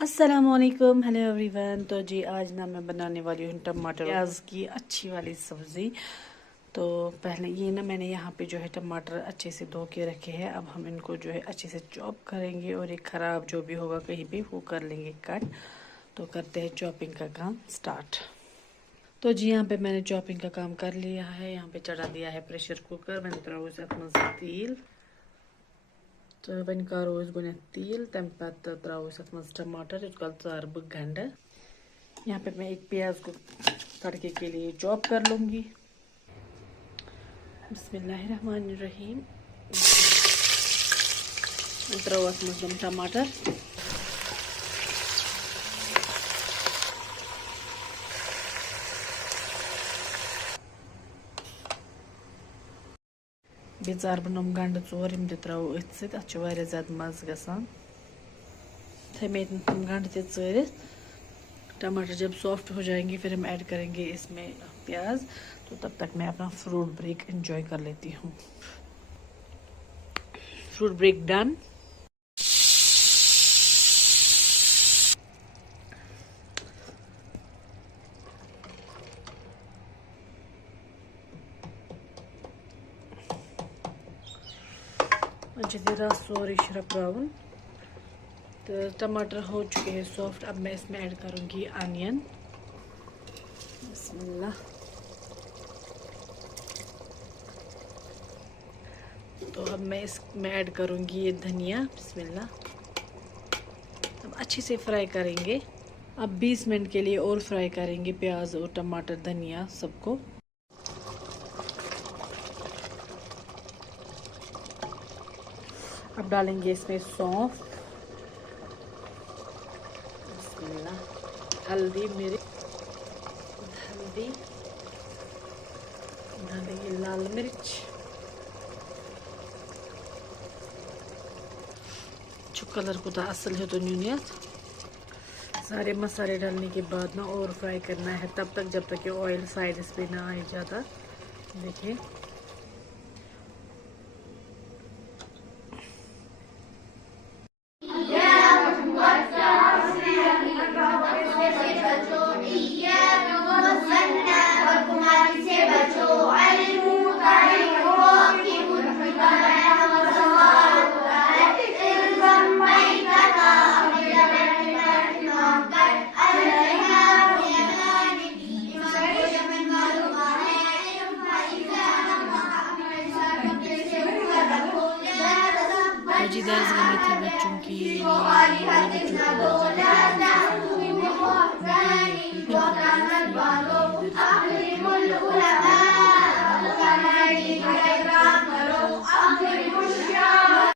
अस्सलामुअलैकुम, hello everyone. तो जी आज ना मैं बनाने वाली हूँ टमाटर प्याज की अच्छी वाली सब्ज़ी। तो पहले ये ना मैंने यहाँ पे जो है टमाटर अच्छे से धो के रखे हैं। अब हम इनको जो है अच्छे से चॉप करेंगे और एक ख़राब जो भी होगा कहीं पे वो कर लेंगे कट। तो करते हैं चॉपिंग का काम स्टार्ट। तो जी यहाँ पे मैंने चॉपिंग का काम कर लिया है। यहाँ पे चढ़ा दिया है प्रेशर कुकर। मैंने तेल तो वन करो तेल तम पे त्रो मज टमाटर ज़ार बह गंड। यहाँ पे मैं एक प्याज को तड़के के लिए चॉप कर लूँगी। बिस्मिल्लाहिर्रहमानिर्रहीम। त्रो मज टमाटर। बेचार बनम गंड चोर यम त्रो अथ सत्य ज़्यादा मज़ गसान थे मे तम गंड तरित। टमाटर जब सॉफ्ट हो जाएंगे फिर हम ऐड करेंगे इसमें प्याज। तो तब तक मैं अपना फ्रूट ब्रेक एंजॉय कर लेती हूँ। Fruit break done. रस सोरे श्रपावन। तो टमाटर हो चुके हैं सॉफ्ट। अब मैं इसमें ऐड करूँगी अनियन। बिस्मिल्लाह। तो अब मैं इसमें ऐड करूँगी ये धनिया। बिस्मिल्लाह। अब अच्छे से फ्राई करेंगे। अब 20 मिनट के लिए और फ्राई करेंगे प्याज और टमाटर धनिया सबको। अब डालेंगे इसमें सौंफ, हल्दी, मिर्च, हल्दी, डालेंगे लाल मिर्च, जो कलर को असल है तो न्यूनियत। सारे मसाले डालने के बाद ना और फ्राई करना है तब तक जब तक कि ऑयल साइड पे ना आ जाता। देखिए